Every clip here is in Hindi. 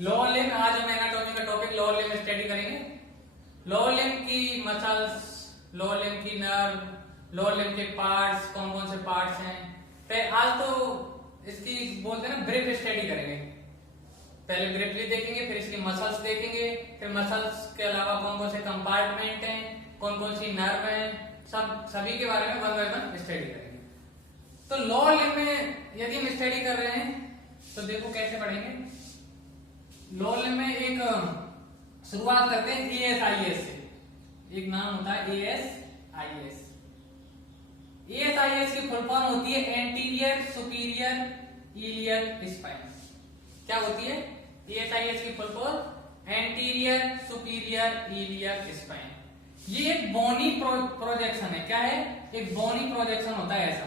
लोअर लिम्ब, आज हम एनाटॉमी का टॉपिक लोअर लिम्ब स्टडी करेंगे। लोअर लिम्ब की मसल्स, लोअर लिम्ब की नर्व, लोअर लिम्ब के पार्ट्स, कौन कौन से पार्ट्स हैं। आज तो इसकी बोलते हैं ना ब्रीफ स्टडी करेंगे। पहले ब्रीफली देखेंगे, फिर इसकी मसल्स देखेंगे, फिर मसल्स के अलावा कौन कौन से कंपार्टमेंट हैं, कौन कौन सी नर्व हैं, सभी के बारे में वन बाय वन स्टडी करेंगे। तो लोअर लिम्ब में यदि हम स्टडी कर रहे हैं तो देखो कैसे पढ़ेंगे। लोअर लिम्ब में एक शुरुआत करते हैं ASIS से। एक नाम होता है ASIS। ASIS की फुल फॉर्म होती है एंटीरियर सुपीरियर इलियर स्पाइन। क्या होती है ASIS की full form? Anterior superior iliac spine. ये एक बोनी प्रोजेक्शन है। क्या है? एक बोनी प्रोजेक्शन होता है ऐसा।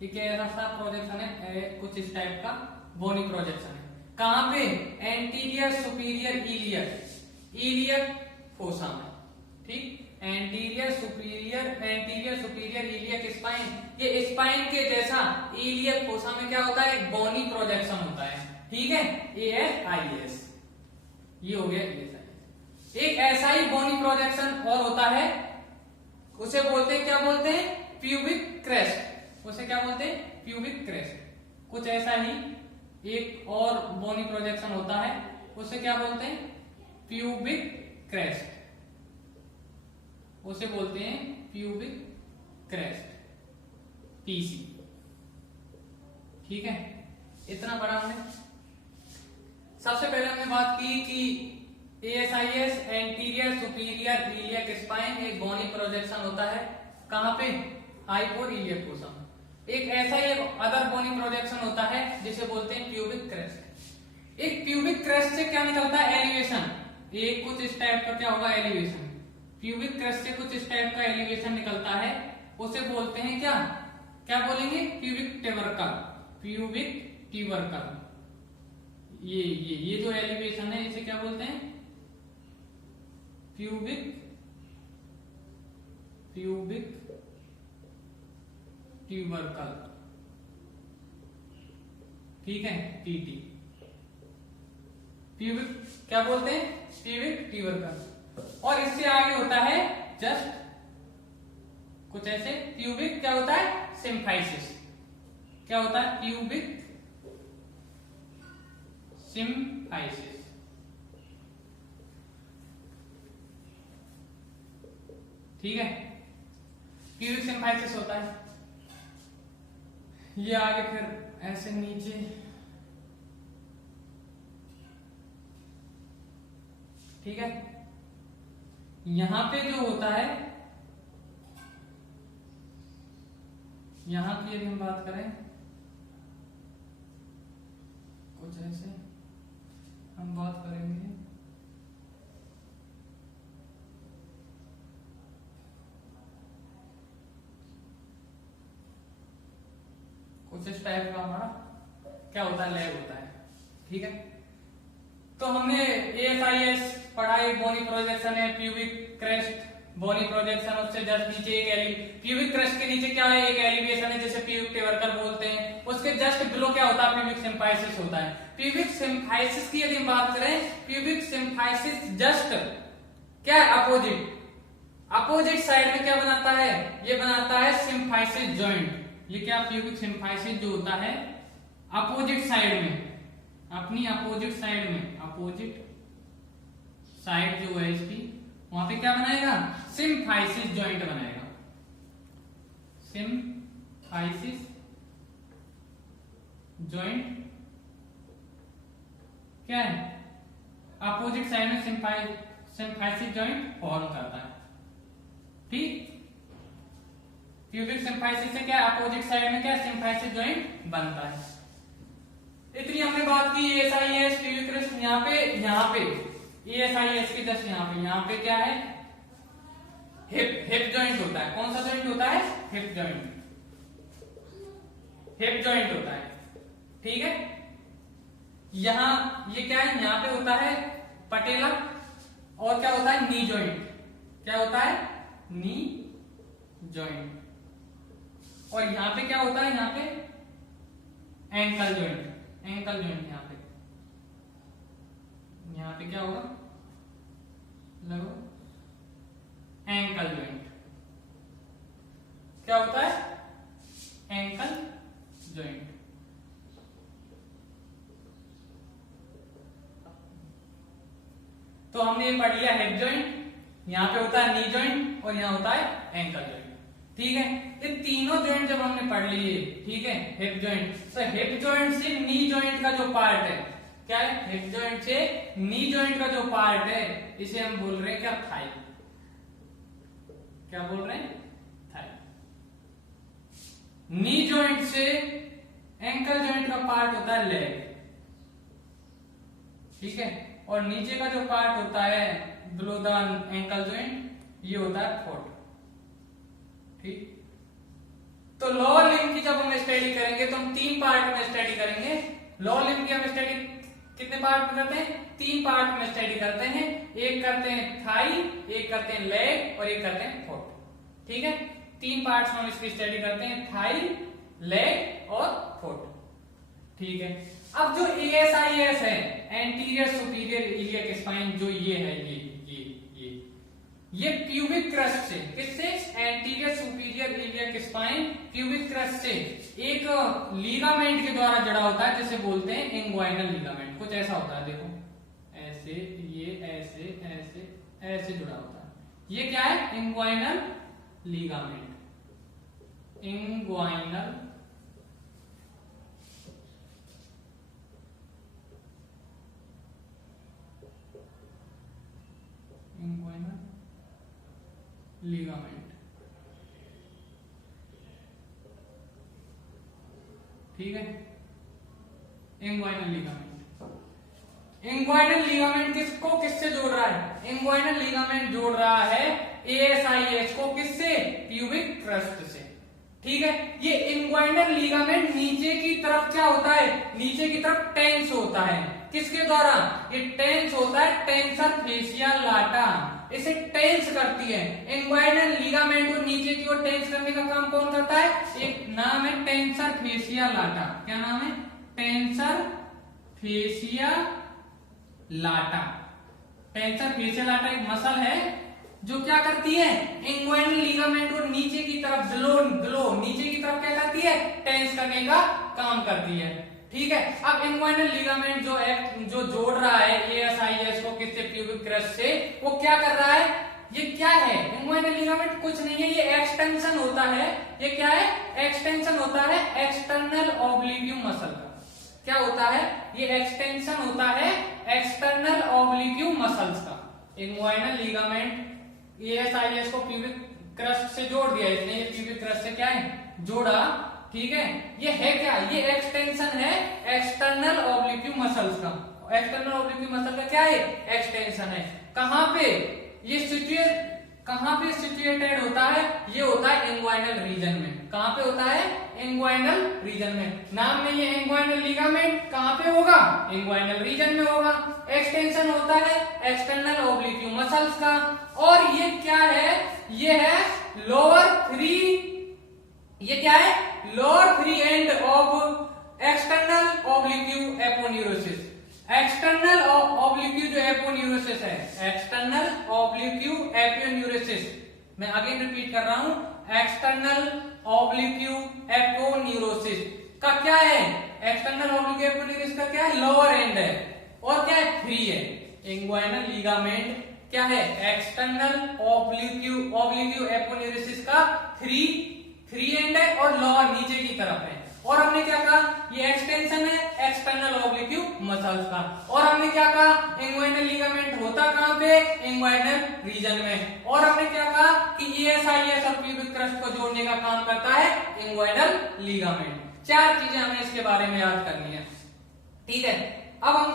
ठीक है, ऐसा प्रोजेक्शन है कुछ इस टाइप का बोनी प्रोजेक्शन है। कहां पे? एंटीरियर सुपीरियर इलियर फोसा में। ठीक, एंटीरियर सुपीरियर इलियर स्पाइन। ये स्पाइन के जैसा इलियर फोसा में क्या होता है? एक बोनी प्रोजेक्शन होता है। ठीक है, ASIS ये हो गया ASIS। एक ऐसा ही बोनी प्रोजेक्शन और होता है, उसे बोलते हैं, क्या बोलते हैं? Pubic crest. उसे क्या बोलते हैं? Pubic crest. कुछ ऐसा ही एक और बोनी प्रोजेक्शन होता है, उसे क्या बोलते हैं? Pubic crest. उसे बोलते हैं प्यूबिक क्रेस्ट, PC। ठीक है, इतना बड़ा हमने। सबसे पहले हमने बात की कि ASIS anterior superior iliac spine एक बोनी प्रोजेक्शन होता है। कहां पे? Hyper iliac fossa. एक ऐसा ही अदर बोनी प्रोजेक्शन होता है जिसे बोलते हैं प्यूबिक क्रेस्ट। एक प्यूबिक क्रेस्ट से क्या निकलता है? एलिवेशन। एक कुछ इस टाइप का क्या होगा? एलिवेशन। प्यूबिक क्रेस्ट से कुछ इस टाइप का एलिवेशन निकलता है, उसे बोलते हैं क्या? क्या बोलेंगे? Pubic tubercle. Pubic tubercle. ये जो एलिवेशन है इसे क्या बोलते हैं? Pubic tubercle. ठीक है, PT। प्यूबिक क्या बोलते हैं? Pubic tubercle. और इससे आगे होता है जस्ट कुछ ऐसे प्यूबिक क्या होता है? सिम्फाइसिस। क्या होता है? Pubic symphysis. ठीक है, प्यूबिक सिम्फाइसिस होता है। ये आगे फिर ऐसे नीचे। ठीक है, यहां पे जो होता है, यहां की यदि हम बात करें कुछ ऐसे हम बात करेंगे। कुछ इस टाइप का हमारा क्या होता है? लैब होता है। ठीक है, तो हमने ASIS पढ़ा। एक बोनी प्रोजेक्शन है, प्यूबिक क्रेस्ट बोनी प्रोजेक्शन। उससे जस्ट नीचे एक प्यूबिक क्रेस्ट के नीचे क्या है? एक एलिवेशन है जिसे प्यूबिक ट्यूबरकल बोलते हैं। उसके जस्ट बिलो क्या होता है? प्यूबिक सिम्फाइसिस होता है। प्यूबिक सिम्फाइसिस की यदि हम बात करें, प्यूबिक सिम्फाइसिस जस्ट क्या है? अपोजिट साइड में क्या बनाता है? ये बनाता है सिम्फाइसिस जॉइंट। ये क्या? प्यूबिक सिम्फाइसिस जो होता है अपोजिट साइड में, अपनी अपोजिट साइड में, अपोजिट साइड जो है इसकी, वहां पे क्या बनाएगा? सिम्फाइसिस जॉइंट बनाएगा। सिम्फाइसिस जॉइंट क्या है? अपोजिट साइड में सिम्फाइसिस जॉइंट फॉर्म करता है। ठीक, प्यूबिक सिम्फाइसिस से क्या? अपोजिट साइड में क्या? सिम्फाइसिस जॉइंट बनता है। इतनी हमने बात की ASIS प्यूबिक क्रेस्ट। यहाँ पे ASIS के जस्ट यहाँ पे क्या है? हिप जॉइंट होता है। कौन सा जॉइंट होता है? हिप जॉइंट होता है। ठीक है, यहाँ ये क्या है? यहाँ पे होता है पटेला। और क्या होता है? Knee joint. क्या होता है? नी जॉइंट। और यहाँ पे क्या होता है? यहाँ पे एंकल जॉइंट। यहाँ पे यहाँ पे क्या होगा, लगो एंकल जॉइंट। क्या होता है, एंकल जॉइंट। तो हमने ये पढ़ लिया हिप जॉइंट, यहाँ पे होता है नी जॉइंट और यहाँ होता है एंकल जॉइंट। ठीक है, ये तीनों जॉइंट जब हमने पढ़ लिए, ठीक है, हिप जॉइंट, तो हिप जॉइंट से नी जॉइंट का जो पार्ट है, क्या है, हिप जॉइंट से नी जॉइंट का जो पार्ट है, इसे हम बोल रहे हैं क्या, थाई। क्या बोल रहे हैं, थाई। नी जॉइंट से एंकल जॉइंट का पार्ट होता है लेग, ठीक है, और नीचे का जो पार्ट होता है बिलो द एंकल जॉइंट, ये होता है फुट। ठीक, तो लोअर लिम्ब की जब हम स्टडी करेंगे तो हम तीन पार्ट में स्टडी करेंगे। लोअर लिम्ब की हम स्टडी कितने पार्ट में करते हैं, तीन पार्ट में स्टडी करते हैं। एक करते हैं थाई, एक करते हैं लेग और एक करते हैं फुट। ठीक है, तीन पार्ट्स में हम इसकी स्टडी करते हैं, थाई, लेग और फुट। ठीक है, अब जो ASIS है, एंटीरियर सुपीरियर इलियक स्पाइन, जो ये है, ये प्यूबिक क्रस्ट से, किससे, anterior superior iliac spine pubic crust से एक लीगामेंट के द्वारा जुड़ा होता है, जिसे बोलते हैं इंग्वाइनल लीगामेंट। कुछ ऐसा होता है, देखो ऐसे, ये ऐसे ऐसे ऐसे जुड़ा होता है। ये क्या है, इंग्वाइनल लीगामेंट। Inguinal ligament. ठीक है, इंग्वाइनल लीगामेंट। इंग्वाइनल लीगामेंट किसको किससे जोड़ रहा है, इंग्वाइनल लीगामेंट जोड़ रहा है ASIS को, किससे, प्यूबिक क्रस्ट से। ठीक है, ये इंग्वाइनल लीगामेंट नीचे की तरफ क्या होता है, नीचे की तरफ टेंस होता है, किसके द्वारा, ये टेंस होता है टेंसर फेसिया लाटा, इसे टेंस करती है। इंग्वाइनल लीगामेंट को नीचे की ओर टेंस करने का काम कौन करता है, एक नाम है टेंसर फेसिया लाटा। क्या नाम है, टेंसर फेसिया लाटा। टेंसर फेसिया लाटा एक मसल है जो क्या करती है, इंग्वाइनल लीगामेंट को नीचे की तरफ नीचे की तरफ क्या करती है, टेंस करने का काम करती है। ठीक है, अब इंग्वाइनल लीगामेंट जो जोड़ रहा है ASIS को किससे, प्यूबिक क्रस्ट से, वो क्या कर रहा है, ये क्या है, इंग्वाइनल लीगामेंट कुछ नहीं है, ये एक्सटेंशन होता है। ये क्या है, एक्सटेंशन होता है एक्सटर्नल ऑब्लिक्यू मसल का। क्या होता है, ये एक्सटेंशन होता है एक्सटर्नल ऑब्लिक्यू मसल्स का। इंग्वाइनल लीगामेंट ASIS को प्यूबिक क्रस्ट से जोड़ दिया इसने, ये प्यूबिक क्रस्ट से क्या है, जोड़ा। ठीक है, ये है क्या, ये एक्सटेंशन है एक्सटर्नल ऑब्लिक्यू मसल्स का। एक्सटर्नल ऑब्लिक्यू मसल का क्या है, एक्सटेंशन है। कहां पे ये सिचुएटेड होता है, ये होता है इंग्वाइनल रीजन में। कहां पे होता है, इंग्वाइनल रीजन में। नाम में ये इंग्वाइनल लीगामेंट कहां पे होगा, इंग्वाइनल रीजन में होगा। एक्सटेंशन होता है एक्सटर्नल ऑब्लिक्यू मसल्स का। और ये क्या है, ये है लोअर थ्री, ये क्या है, lower three end of external oblique aponeurosis. External oblique जो एपोन्यूरोसिस है, एक्सटर्नल ऑब्लिक्यू एपोन्यूरोसिस, मैं अगेन रिपीट कर रहा हूं, एक्सटर्नल ऑब्लिक्यू एपोन्यूरोसिस का क्या है, एक्सटर्नल ऑब्लिक्यू एपोन्यूरोसिस का क्या है, लोअर एंड है और क्या है, थ्री है। इंग्वाइनल लीगामेंट क्या है, एक्सटर्नल ऑब्लिक्यू एपोन्यूरोसिस का थ्री एंड है और लोअर नीचे की तरफ है। और हमने क्या कहा, ये एक्सटेंशन है एक्सटर्नल ऑब्लिक्यू मसल्स का। और हमने क्या कहा, इंग्वाइनल लीगामेंट होता कहां पे, इंग्वाइनल रीजन में। और हमने क्या कहा कि ASIS और प्यूबिक क्रस्ट को जोड़ने का काम करता है इंग्वाइनल लीगामेंट। चार चीजें हमें इसके बारे में याद करनी है। ठीक है, अब हम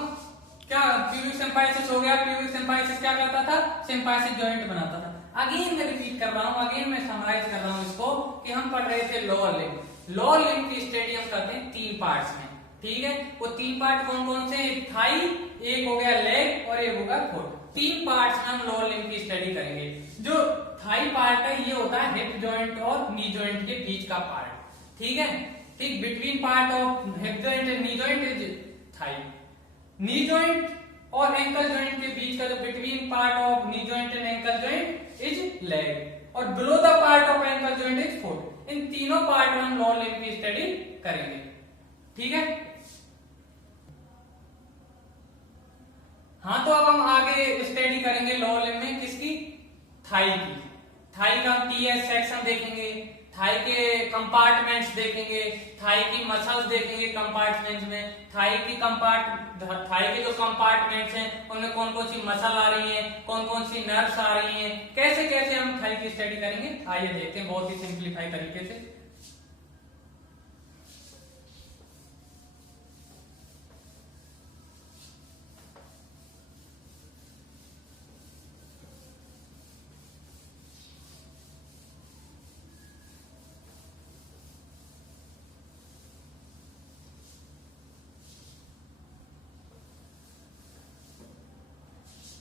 क्या, प्यूबिक सिम्फाइसिस हो गया। प्यूबिक सिम्फाइसिस क्या करता था, सिम्फाइसिस जॉइंट बनाता था। अगेन मैं रिपीट कर रहा हूं, अगेन मैं समराइज कर रहा हूं इसको, कि हम पढ़ रहे थे लोअर लिम्ब। लोअर लिम्ब की स्टडी हम करते हैं तीन पार्ट्स में। ठीक है, वो तीन पार्ट कौन कौन से, थाई, एक हो गया लेग और एक होगा फुट। तीन पार्ट्स में हम लोअर लिम्ब की स्टडी करेंगे। जो थाई पार्ट है ये होता है हिप जॉइंट और नी जॉइंट के बीच का पार्ट। ठीक है, ठीक, between part of hip joint and knee joint is thigh. Knee joint और एंकल जॉइंट के बीच का जो between part of knee joint and ankle joint is leg और below the part of ankle joint is foot. इन तीनों पार्ट में हम लोअर लिम्ब की स्टडी करेंगे। ठीक है, हाँ तो अब हम आगे स्टडी करेंगे लोअर लिम्ब में किसकी, थाई की। थाई का टीएस सेक्शन देखेंगे, थाई के कंपार्टमेंट्स देखेंगे, थाई की मसल्स देखेंगे कंपार्टमेंट्स में, थाई के जो कंपार्टमेंट्स हैं उनमें कौन कौन सी मसल आ रही है, कौन कौन सी नर्व्स आ रही हैं, कैसे कैसे हम थाई की स्टडी करेंगे आइए देखते हैं बहुत ही सिंप्लीफाई तरीके से।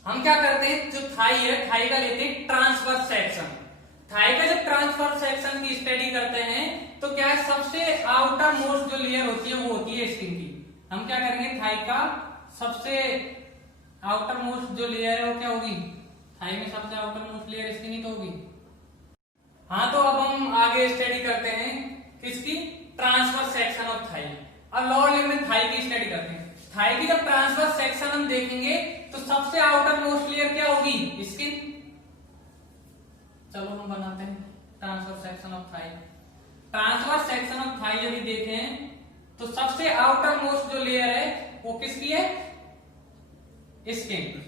हम क्या करते हैं, जो थाई है थाई का लेते हैं ट्रांसवर्स सेक्शन। थाई का जब ट्रांसवर्स सेक्शन की स्टडी करते हैं तो क्या है, सबसे आउटर मोस्ट जो लेयर होती है वो होती है स्किन की। हम क्या करेंगे, थाई का सबसे आउटर मोस्ट जो लेयर है वो क्या होगी, थाई में सबसे आउटर मोस्ट लेयर स्किन ही तो होगी। हाँ तो अब हम आगे स्टडी करते हैं किसकी, ट्रांसवर्स सेक्शन ऑफ थाई। अब लोअर लिम्ब में थाई की स्टडी करते हैं। थाई की जब ट्रांसवर्स सेक्शन हम देखेंगे तो सबसे आउटर मोस्ट लेयर क्या होगी, स्किन। चलो हम बनाते हैं transverse section of thigh. Transverse section of thigh यदि देखें तो सबसे आउटर मोस्ट जो लेयर है वो किसकी है, स्किन।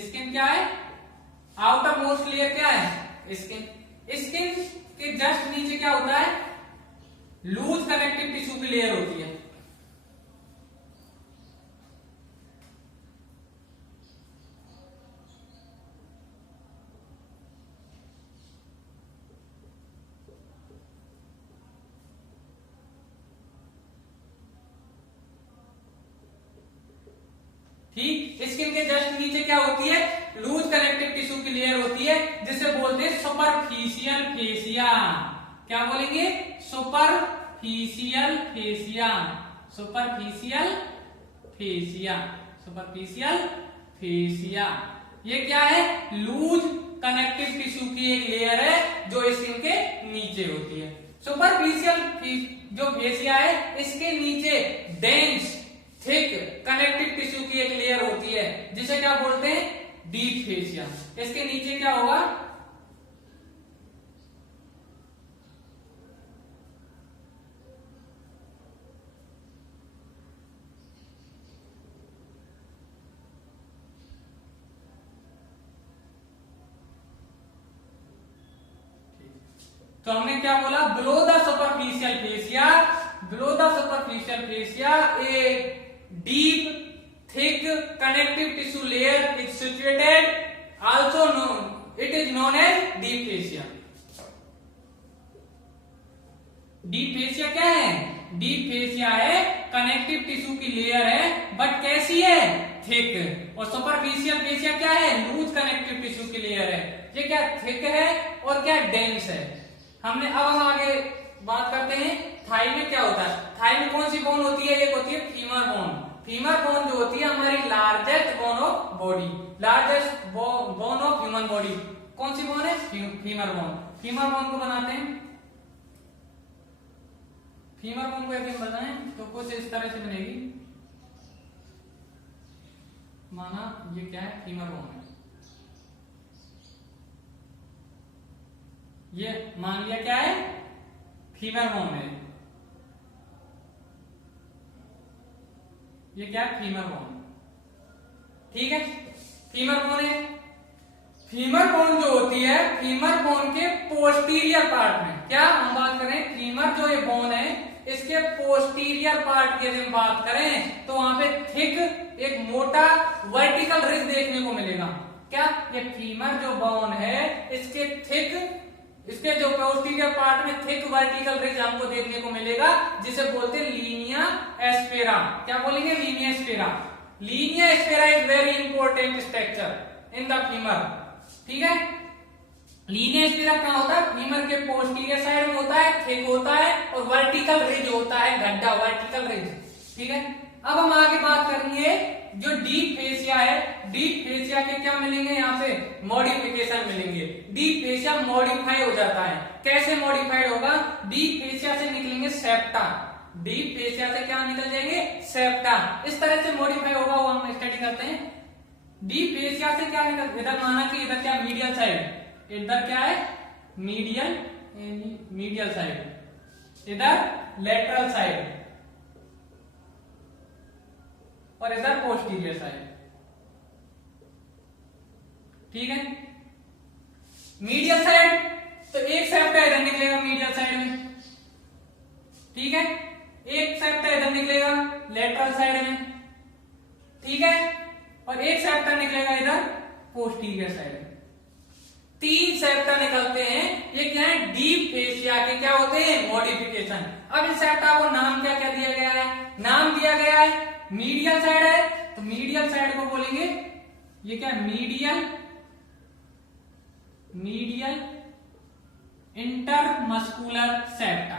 स्किन क्या है, आउटर मोस्ट लेयर क्या है, स्किन। स्किन के जस्ट नीचे क्या होता है, लूज कनेक्टिव टिश्यू की लेयर होती है। ठीक, स्किन के जस्ट नीचे क्या होती है, लूज कनेक्टिव टिश्यू की लेयर होती है जिसे बोलते हैं सुपरफिशियल फेसिया। क्या बोलेंगे, superficial fascia, superficial fascia, superficial fascia. ये क्या है, लूज कनेक्टिव टिश्यू की एक लेयर है जो स्किन के नीचे होती है। सुपरफिशियल जो फेसिया है इसके नीचे डेंस थिक कनेक्टिव टिश्यू की एक लेयर होती है जिसे क्या बोलते हैं, डीप फेसिया। इसके नीचे क्या होगा, तो हमने क्या बोला, below the superficial fascia, below the superficial fascia a deep thick connective tissue layer is situated, also known, it is known as deep fascia. Deep fascia क्या है, डीप फेसिया है कनेक्टिव टिश्यू की लेयर है बट कैसी है, थिक। और सुपरफिशियल फेसिया क्या है, लूज कनेक्टिव टिश्यू की लेयर है। ये क्या थिक है और क्या डेंस है। हमने अब हम आगे बात करते हैं थाई में क्या होता है। थाई में कौन सी बोन होती है, एक होती है फीमर बोन। फीमर बोन जो होती है हमारी largest bone of body, largest bone of human body. कौन सी बोन है, फीमर बोन। फीमर बोन को बनाते हैं, फीमर बोन को यदि हम बनाएं तो कुछ इस तरह से बनेगी। माना ये क्या है, फीमर बोन है। ये मान लिया क्या है, फीमर बोन है। ये क्या है, फीमर बोन। ठीक है, फीमर बोन है। फीमर बोन जो होती है, फीमर बोन के पोस्टीरियर पार्ट में, क्या हम बात करें, फीमर जो ये बोन है इसके पोस्टीरियर पार्ट की यदि हम बात करें तो वहां पे थिक एक मोटा वर्टिकल रिज देखने को मिलेगा। क्या, ये फीमर जो बोन है इसके थिक, इसके जो पोस्टीरियर पार्ट में थिक वर्टिकल रिज हमको देखने को मिलेगा जिसे बोलते हैं लीनिया एस्पेरा। क्या बोलेंगे, Linnaea aspera. Linnaea aspera is very important structure in the femur. ठीक है, लीनिया एस्पेरा कहां होता है, फीमर के पोस्टीरियर साइड में होता है, थिक होता है और वर्टिकल रिज होता है, गड्ढा वर्टिकल रिज। ठीक है, अब हम आगे बात करेंगे जो डीप फेसिया है, डीप फेसिया के क्या मिलेंगे यहाँ पे मॉडिफिकेशन मिलेंगे। डीप फेसिया मॉडिफाई हो जाता है, कैसे मॉडिफाइड होगा, डीप फेसिया से निकलेंगे सेप्टा, डीप फेसिया से क्या निकल जाएंगे सेप्टा, इस तरह से मॉडिफाई होगा, वो हम स्टडी करते हैं। डीप फेसिया से क्या निकल, इधर माना कि इधर क्या मीडियल साइड, इधर क्या है मीडियल साइड, इधर लेटरल साइड और इधर पोस्टीरियर साइड। ठीक है, मीडियल साइड तो एक सेप्टा इधर निकलेगा मीडियल साइड में, ठीक है, एक सेप्टा इधर निकलेगा लेटरल साइड में, ठीक है, और एक सेप्टा निकलेगा इधर पोस्टीरियर साइड में। तीन सेप्टा निकलते हैं, ये क्या है डीप फेसिया के क्या होते हैं मॉडिफिकेशन। अब इस सेप्टा को नाम क्या क्या दिया गया है, नाम दिया गया है मीडियल साइड है, तो मीडियल साइड को बोलेंगे ये क्या मीडियल इंटरमस्कुलर सेप्टा,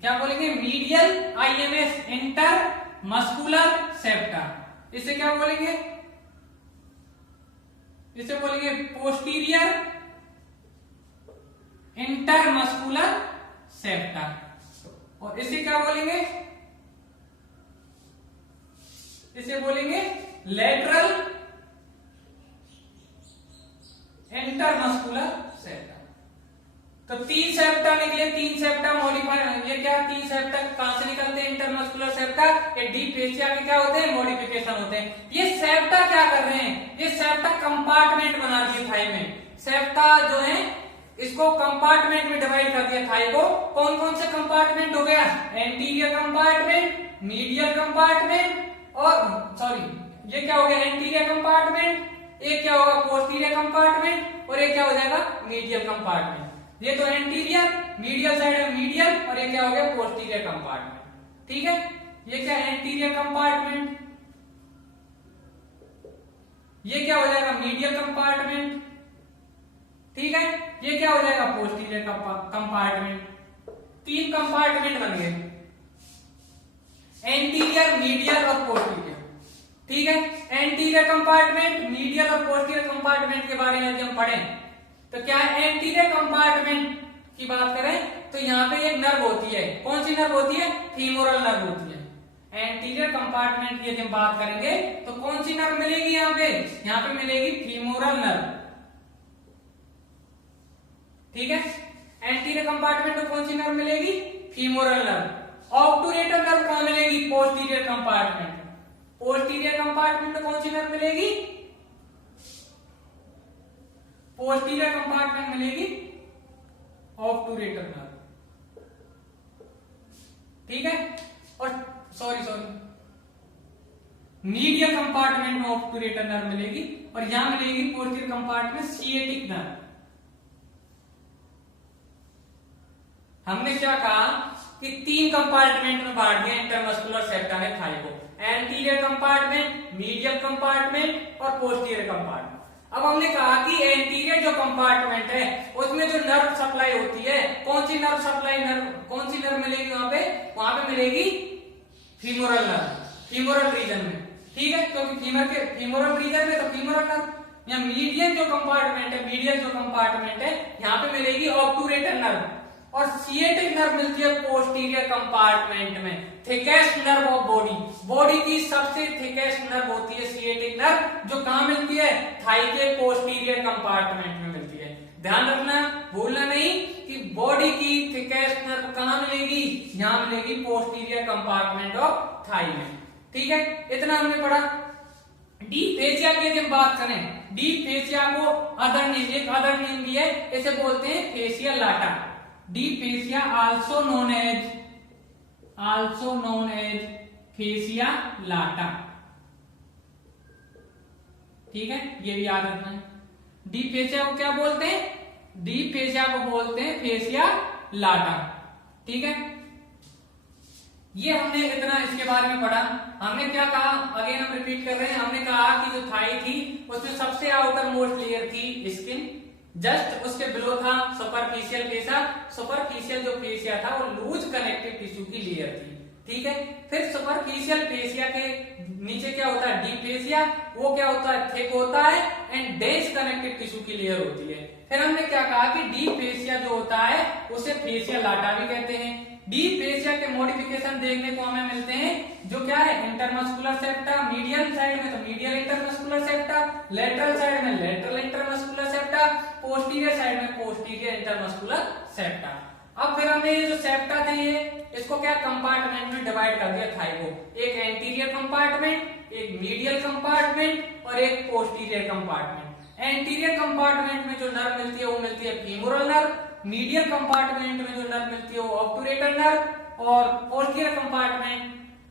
क्या बोलेंगे मीडियल IMS इंटरमस्कुलर सेप्टा। इसे क्या बोलेंगे, इसे बोलेंगे पोस्टीरियर इंटरमस्कुलर सेप्टा, और इसे क्या बोलेंगे, इसे बोलेंगे लेटरल इंटरमस्कुलर सेप्टा। तो तीन सेप्टा निकले, तीन सेप्टा मॉडिफाई, ये क्या तीन सेप्टा कहां से निकलते हैं इंटरमस्कुलर सेप्टा, ये डीप फेसिया के क्या होते हैं मॉडिफिकेशन होते हैं। ये सेप्टा क्या कर रहे हैं, ये सेप्टा कंपार्टमेंट बना दिए थाई में, सेप्टा जो है इसको कंपार्टमेंट में डिवाइड कर दिया थाई को। कौन कौन से कंपार्टमेंट हो गया, एंटीरियर कंपार्टमेंट, मीडियल कंपार्टमेंट, और सॉरी ये क्या हो गया एंटीरियर कंपार्टमेंट, एक क्या होगा पोस्टीरियर कंपार्टमेंट, और एक क्या हो जाएगा मीडियल कंपार्टमेंट। ये तो एंटीरियर, मीडियल साइड है मीडियल, और ये क्या हो गया पोस्टीरियर कंपार्टमेंट। ठीक है, ये क्या एंटीरियर कंपार्टमेंट, ये क्या हो जाएगा मीडियल कंपार्टमेंट, ठीक है, ये क्या हो जाएगा पोस्टीरियर कंपार्टमेंट। तीन कंपार्टमेंट बन गए, एंटीरियर, मीडियल और पोस्टीरियर। ठीक है, एंटीरियर कंपार्टमेंट, मीडियल और पोस्टीरियर कंपार्टमेंट के बारे में यदि हम पढ़ें तो क्या है, एंटीरियर कंपार्टमेंट की बात करें तो यहाँ पे एक नर्व होती है, कौन सी नर्व होती है, फीमोरल नर्व होती है। एंटीरियर कंपार्टमेंट की यदि हम बात करेंगे तो कौन सी नर्व मिलेगी यहाँ पे मिलेगी फीमोरल नर्व। ठीक है, एंटीरियर कंपार्टमेंट में कौन सी नर्व मिलेगी, फीमोरल नर्व। ऑब्टूरेटर नर्व कहां मिलेगी, पोस्टीरियर कंपार्टमेंट। पोस्टीरियर कंपार्टमेंट में कौन सी नर्व मिलेगी, पोस्टीरियर कंपार्टमेंट मिलेगी ऑब्टूरेटर नर्व। ठीक है, और सॉरी मीडियल कंपार्टमेंट में ऑब्टूरेटर नर्व मिलेगी, और यहां मिलेगी पोस्टीरियर कंपार्टमेंट सिएटिक नर्व। हमने क्या कहा कि तीन कंपार्टमेंट में बांट दिया इंटरमस्कुलर सेप्टा ने थाई को, एंटीरियर कंपार्टमेंट, मीडियल कंपार्टमेंट और पोस्टीरियर कंपार्टमेंट। अब हमने कहा कि एंटीरियर जो कंपार्टमेंट है उसमें जो नर्व सप्लाई होती है, कौन सी नर्व सप्लाई, कौन सी नर्व मिलेगी वहां पे मिलेगी फीमोरल नर्व, फीमोरल रीजन में। ठीक है, क्योंकि फीमोरल रीजन में तो फीमोरल नर्व। यहाँ मीडियल जो कंपार्टमेंट है, मीडियल जो कंपार्टमेंट है यहाँ पे मिलेगी ऑब्टूरेटर नर्व, और सिएटिक नर्व मिलती है पोस्टीरियर कंपार्टमेंट में। थिकेस्ट नर्व ऑफ बॉडी की सबसे थिकेस्ट नर्व होती है सिएटिक नर्व, जो कहां मिलती है, थाई के पोस्टीरियर कंपार्टमेंट में मिलती है। ध्यान रखना, भूलना नहीं कि बॉडी की थिकेस्ट नर्व कहां मिलेगी, यहां मिलेगी पोस्टीरियर कंपार्टमेंट ऑफ थाई में। ठीक है, इतना हमने पढ़ा। डीप फेसिया की यदि हम बात करें, डीप फेसिया को अदर नेम भी है, इसे बोलते हैं facial lata. Deep fascia also known as fascia lata. ठीक है, ये भी याद रखना है। डीप फेसिया को क्या बोलते हैं, डीप फेसिया को बोलते हैं फेसिया लाटा। ठीक है, ये हमने इतना इसके बारे में पढ़ा। हमने क्या कहा, अगेन हम रिपीट कर रहे हैं, हमने कहा कि जो थाई थी उसमें सबसे आउटर मोस्ट लेयर थी स्किन, जस्ट उसके बिलो था सुपरफिशियल फेसा। सुपरफिशियल जो फेसिया था वो लूज कनेक्टिव टिश्यू की लेयर थी। ठीक है। फिर सुपरफिशियल फेसिया के नीचे क्या होता है, डीप फेसिया, वो क्या होता है, थिक होता है एंड डेंस कनेक्टिव टिश्यू की लेयर होती है। फिर हमने क्या कहा कि डीप फेसिया जो होता है उसे फेसिया लाटा भी कहते हैं। डीप फेसिया के मॉडिफिकेशन देखने को हमें मिलते हैं, जो क्या है, इंटरमस्कुलर सेप्टा, मीडियल साइड में तो medial intermuscular septa, lateral side में lateral intermuscular septa, posterior side में पोस्टीरियर इंटरमस्कुलर सेप्टा। अब फिर हमने ये जो सेप्टा थे ये इसको क्या कंपार्टमेंट में डिवाइड कर दिया थाई को, एक एंटीरियर कंपार्टमेंट, एक मीडियल कंपार्टमेंट और एक पोस्टीरियर कंपार्टमेंट। एंटीरियर कंपार्टमेंट में जो नर्व मिलती है वो मिलती है फीमोरल नर्व, मीडियल कंपार्टमेंट में जो नर्व मिलती है वो ऑब्टूरेटर नर्व और पोस्टीरियर कंपार्टमेंट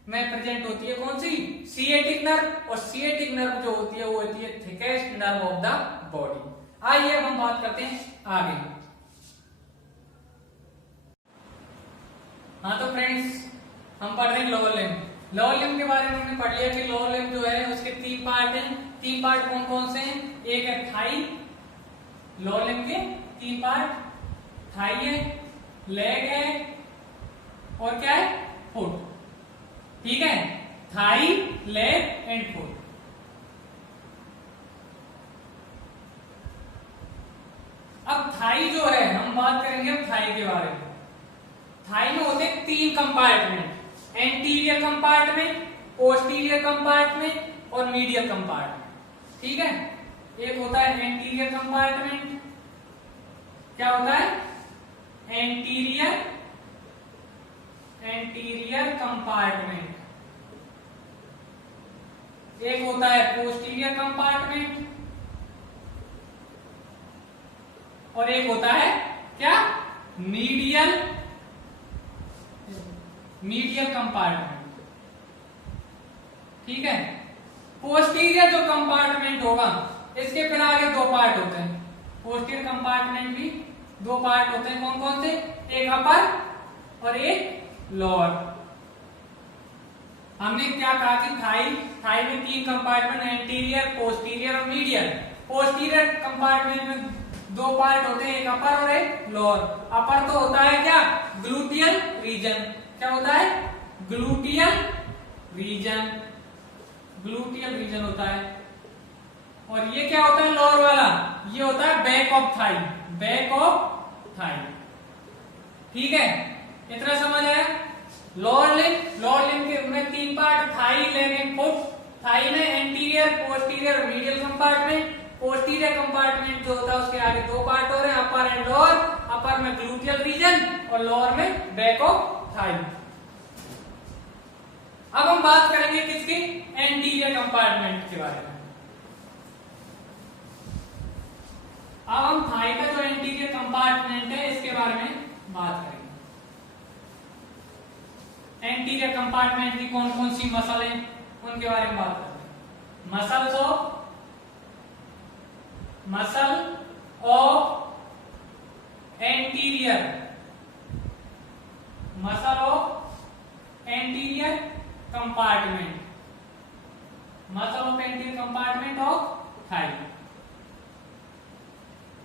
में प्रेजेंट होती है कौन सी, सिएटिक नर्व। और सिएटिक नर्व जो होती है वो होती है thickest nerve of the body. आइए अब हम बात करते हैं आगे। हाँ तो फ्रेंड्स हम पढ़ रहे हैं लोअर लिम्ब। लोअर लिम्ब के बारे में हमने पढ़ लिया कि लोअर लिम्ब जो है उसके 3 पार्ट हैं। 3 पार्ट कौन कौन से हैं, एक है थाई, लोअर लिम्ब के 3 पार्ट, थाई है, लेग है और क्या है, फुट। ठीक है, थाई, लेग एंड फुट। अब थाई जो है हम बात करेंगे अब थाई के बारे में। थाई में होते हैं 3 compartment, anterior compartment, posterior compartment और मीडियल कंपार्टमेंट। ठीक है, एक होता है एंटीरियर कंपार्टमेंट, क्या होता है, एंटीरियर कंपार्टमेंट। एक होता है पोस्टीरियर कंपार्टमेंट और एक होता है क्या, मीडियल कंपार्टमेंट। ठीक है, पोस्टीरियर जो कंपार्टमेंट होगा इसके फिर आगे 2 पार्ट होते हैं। पोस्टीरियर कंपार्टमेंट भी 2 पार्ट होते हैं, कौन कौन से, एक अपर और एक लोअर। हमने क्या कहा कि थाई में 3 कंपार्टमेंट, एंटीरियर, पोस्टीरियर और मीडियल। पोस्टीरियर कंपार्टमेंट में 2 पार्ट होते हैं, एक अपर और एक लोअर। अपर तो होता है क्या, ग्लूटियल रीजन, क्या होता है, ग्लूटियल रीजन होता है। और ये क्या होता है लोअर वाला, ये होता है बैक ऑफ थाई। ठीक है, इतना समझ आया। लोअर लिम्ब के में 3 part, thigh, leg and foot. Thigh में एंटीरियर, पोस्टीरियर और मीडियल कंपार्टमेंट। पोस्टीरियर कंपार्टमेंट जो होता है उसके आगे 2 पार्ट हो रहे हैं, अपर एंड लोअर। अपर में ग्लूटियल रीजन और लोअर में बैक ऑफ थाई। अब हम बात करेंगे किसकी, एंटीरियर कंपार्टमेंट के बारे में। अब हम थाई का जो एंटीरियर कंपार्टमेंट है इसके बारे में बात करेंगे। एंटीरियर कंपार्टमेंट की कौन कौन सी मसल है उनके बारे में बात करते हैं। Muscle of anterior compartment, muscle of anterior compartment of Thai.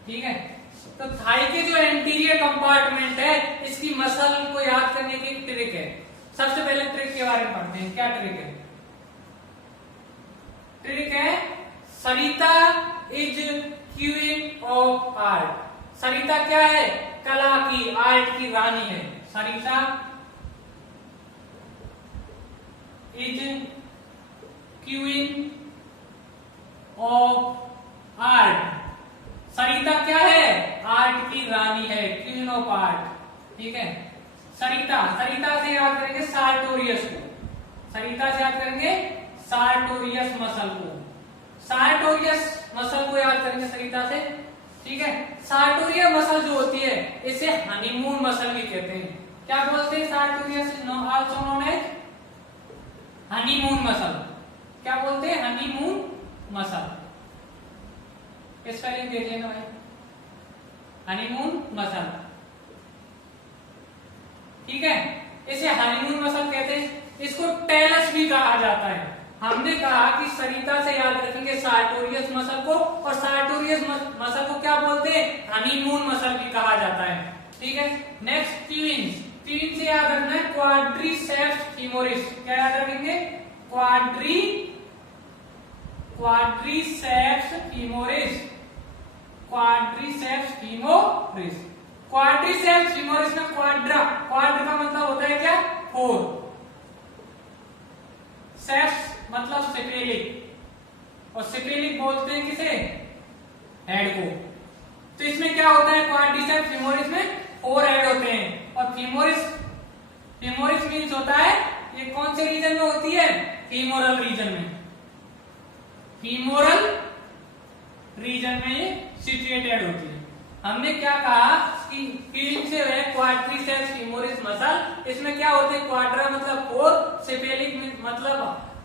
ठीक है, तो थाई के जो एंटीरियर कंपार्टमेंट है इसकी मसल को याद करने की एक ट्रिक है। सबसे पहले ट्रिक के बारे में पढ़ते हैं, क्या ट्रिक है। ट्रिक है सरिता इज क्वीन ऑफ आर्ट। सरिता क्या है, कला की, आर्ट की रानी है। सरिता इज क्वीन ऑफ आर्ट। सरिता क्या है, आर्ट की रानी है, क्वीन ऑफ आर्ट। ठीक है, सरिता से याद करेंगे सार्टोरियस को, सरिता से याद करेंगे सार्टोरियस मसल को, सार्टोरियस मसल को याद करेंगे सरिता से। ठीक है, सार्टोरियस मसल जो होती है इसे हनीमून मसल भी कहते हैं। क्या बोलते हैं, sartorius also known as honeymoon muscle. क्या बोलते हैं, हनीमून मसल। स्पेलिंग देख लेना भाई, हनीमून मसल। ठीक है, इसे हनीमून मसल कहते हैं। इसको टेलस भी कहा जाता है। हमने कहा कि सरिता से याद रखेंगे सार्टोरियस मसल को, और सार्टोरियस मसल को क्या बोलते हैं, हनीमून मसल भी कहा जाता है। ठीक है, नेक्स्ट तीन से याद रखना है क्वाड्रिसेप्स फीमोरिस। क्या याद रखेंगे? Quadriceps femoris. Quadriceps femoris. Quadriceps femoris में क्वाड्रा का मतलब होता है क्या? 4। सेप्स मतलब सेपेलिक, और सेपेलिक बोलते हैं किसे? हेड को। तो इसमें क्या होता है? क्वाड्रिसेप्स फीमोरिस में 4 हेड होते हैं। और फीमोरिस मीन्स होता है, ये कौन से रीजन में होती है? फीमोरल रीजन में। फीमोरल रीजन में ये सिचुएटेड होती है। हमने क्या कहा कि फील्ड से है क्वाड्रिसेप्स फीमोरिस मसल। इसमें क्या होते हैं? क्वाड्रा मतलब 4, सेपेलिक मतलब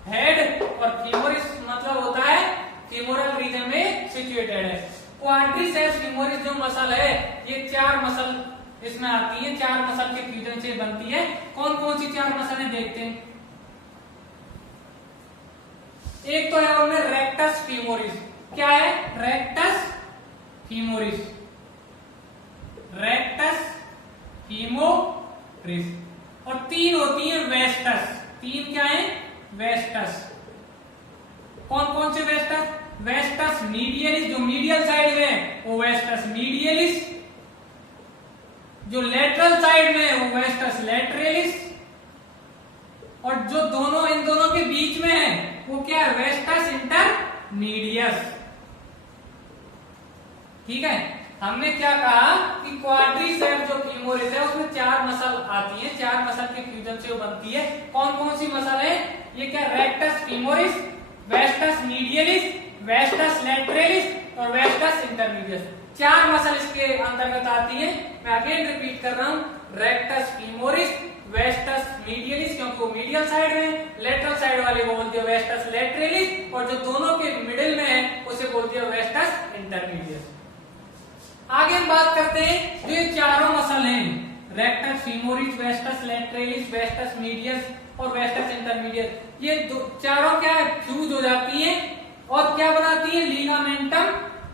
हेड, और फीमोरिस मतलब होता है फीमोरल रीजन में सिचुएटेड है। क्वाड्रिसेप्स फीमोरिस जो मसल है, ये 4 मसल इसमें आती है, 4 मसल के फ्यूजन से बनती है। कौन कौन सी 4 मसलें देखते हैं? एक तो है उनमें रेक्टस फीमोरिस। क्या है? Rectus femoris. Rectus femoris. और 3 होती है वेस्टस। 3 क्या है? वेस्टस। कौन कौन से वेस्टस? वेस्टस मीडियलिस, जो मीडियल साइड में है वो वेस्टस मीडियलिस। जो लेटरल साइड में है वो वेस्टस लेटरलिस। और जो इन दोनों के बीच में है वो क्या है? Wastes intermedius. ठीक है। हमने क्या कहा कि क्वाड्रिसेप्स जो फीमोरिस है उसमें 4 मसल आती है, 4 मसल के फ्यूजन से वो बनती है। कौन कौन सी मसल है? ये क्या? Rectus femoris, vastus medialis, vastus lateralis और वेस्टस इंटरमीडियस। 4 मसल इसके अंतर्गत आती है। मैं अगेन रिपीट कर रहा हूं, रेक्टस फीमोरिस, वेस्टस मीडियलिस क्योंकि वो मीडियल साइड में, लेटरल साइड वाले को बोलते हैं वेस्टस लेटरलिस, और जो दोनों के मिडिल में है उसे बोलते हैं वेस्टस इंटरमीडियस। आगे हम बात करते हैं जो ये चारों मसल हैं, rectus femoris, wastes lateralis, wastes medius और वेस्टस इंटरमीडियस, ये चारों क्या है? फ्यूज हो जाती हैं और क्या बनाती है? लिगामेंटम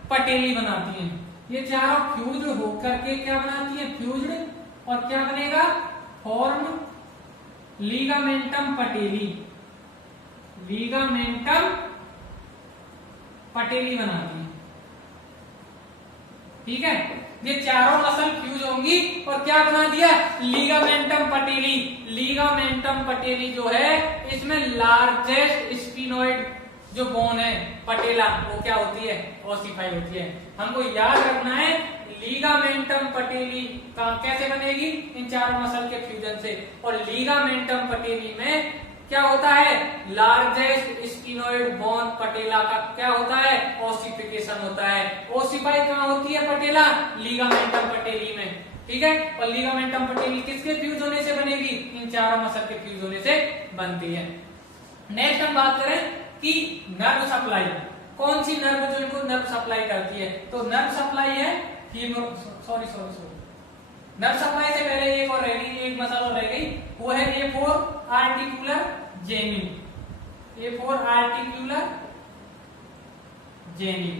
पटेली बनाती हैं। ये चारों फ्यूज होकर के क्या बनाती है? फ्यूज्ड। और क्या बनेगा? Form ligamentum patellae. Ligamentum patellae बनाती है। ठीक है। ये चारों मसल फ्यूज होंगी और क्या बना दिया? Ligamentum patellae. लिगामेंटम पटेली जो है इसमें लार्जेस्ट स्पिनोइड जो बोन है पटेला, वो क्या होती है? ओसिफाई होती है। हमको याद रखना है लिगामेंटम पटेली का कैसे बनेगी? इन चारों मसल के फ्यूजन से। और लिगामेंटम पटेली में क्या होता है? लार्जेस्ट स्पिनोइड बोन पटेला का क्या होता है? ओसिफिकेशन होता है। ओसिफाई कहाँ होती है पटेला? लिगामेंटम पटेली में। ठीक है। और लिगामेंटम पटेली किसके फ्यूज होने से बनेगी? इन चारों मसल के फ्यूज होने से बनती है। नेक्स्ट हम बात करें कि नर्व सप्लाई, कौन सी नर्व जो इनको नर्व सप्लाई करती है? तो नर्व सप्लाई है नर्व सप्लाई से पहले एक और रह गई, एक मसल और रह गई, वो है A4 articular Zenin. A4 articular genu.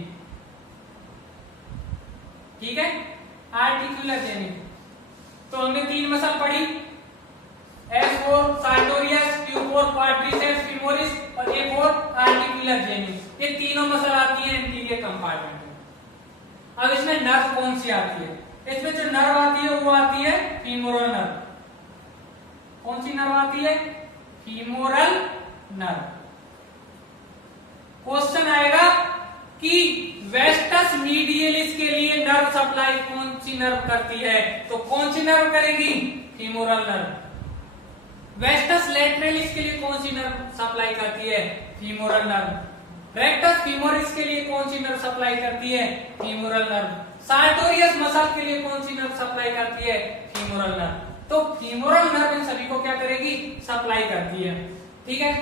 ठीक है। Articular genu. तो हमने 3 मसल पढ़ी, S4 sartorius, Q4 quadriceps femoris और A4 आर्टिकुलर जेनिन। ये तीनों मसल आती है एंटीरियर कंपार्टमेंट में। अब इसमें नर्व कौन सी आती है? इसमें जो नर्व आती है वो आती है फीमोरल नर्व। कौन सी नर्व आती है? Femoral nerve. क्वेश्चन आएगा कि वेस्टस मीडियलिस के लिए नर्व सप्लाई कौन सी नर्व करती है? तो कौन सी नर्व करेगी? Femoral nerve. वेस्टस लेटरलिस के लिए कौन सी नर्व सप्लाई करती है? Femoral nerve. रेक्टस फीमोरिस के लिए कौन सी नर्व सप्लाई करती है? Femoral nerve. सार्टोरियस मसल के लिए कौन सी नर्व सप्लाई करती है? Femoral nerve. तो फीमोरल नर्व इन सभी को क्या करेगी? सप्लाई करती है। ठीक है।